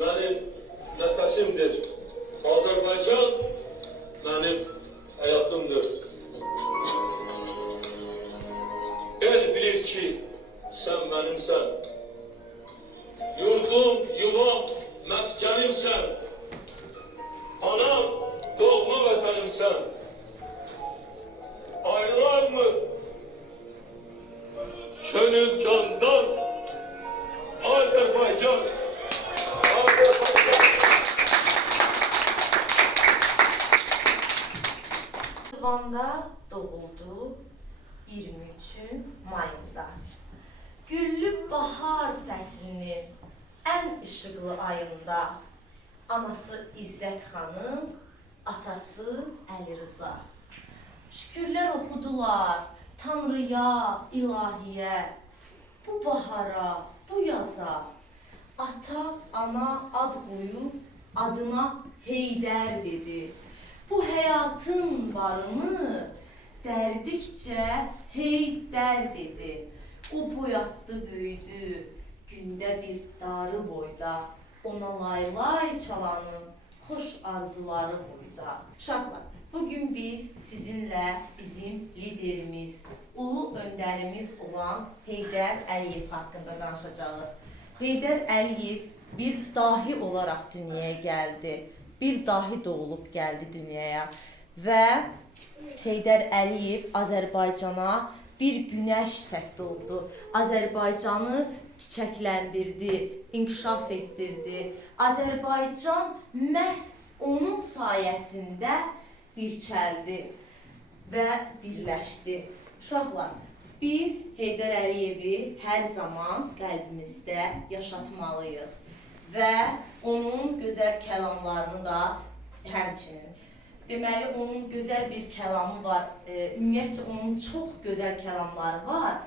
benim nefesimdir. Azerbaycan benim hayatımdır. El bilir ki sen benimsen. Yurdum, yuvam, meskenimsen. Anam, doğma vatanımsan. Ayrılar mı? Gönül candan. Azerbaycan. Azerbaycan. Van'da doğuldu 23 mayında. Güllü bahar fəslinin ən işıqlı ayında anası İzzət xanım, atası Əli Rıza. Şükürlər oxudular Tanrıya, ilahiyə, bu bahara, bu yaza. Ata, ana ad qoyub adına Heydər dedi. Bu həyatın varını dərdikcə Heydər dedi. O boyatdı, böyüdü, gündə bir darı boyda. Ona laylay çalanın xoş arzuları boyda. Uşaqlar, bugün biz sizinlə bizim liderimiz, ulu öndərimiz olan Heydər Əliyev haqqında danışacağıq. Heydər Əliyev bir dahi olaraq dünyaya gəldi. Bir dahi doğulub gəldi dünyaya və Heydər Əliyev Azərbaycana bir günəş tək doğdu. Azərbaycanı çiçəkləndirdi, inkişaf etdirdi. Azərbaycan məhz onun sayəsində dirçəldi və birləşdi. Uşaqlar, biz Heydər Əliyevi hər zaman qəlbimizdə yaşatmalıyıq və onun gözəl kəlamlarını da həmçinin. Deməli, onun gözəl bir kəlamı var. Ümumiyyətcə, onun çox gözəl kəlamları var.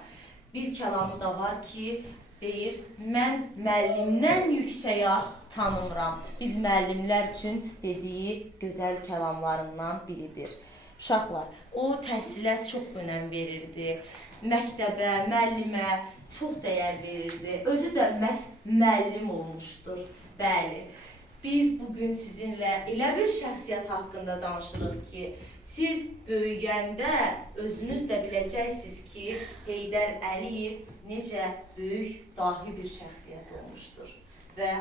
Bir kəlamı da var ki, deyir, mən müəllimdən yüksəyə tanımıram. Biz müəllimlər üçün dediyi gözəl kəlamlarından biridir. Uşaqlar, o təhsilə çox önəm verirdi. Məktəbə, müəllimə çox dəyər verirdi. Özü də məhz müəllim olmuşdur. Bəli. Biz bugün sizinlə elə bir şəxsiyyət haqqında danışırıq ki, siz böyüyəndə özünüz də biləcəksiniz ki, Heydər Əliyev necə böyük, dahi bir şəxsiyyət olmuşdur və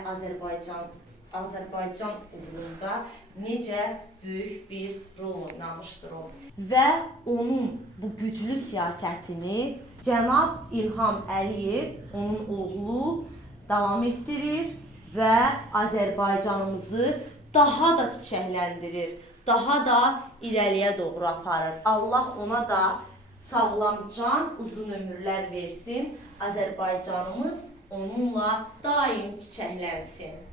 Azərbaycan uğrunda necə böyük bir rol oynamışdır o. Və onun bu güclü siyasətini cənab İlham Əliyev, onun oğlu davam etdirir və Azərbaycanımızı daha da çiçəkləndirir, daha da irəliyə doğru aparır. Allah ona da sağlam can, uzun ömürlər versin. Azərbaycanımız onunla daim çiçəklənsin.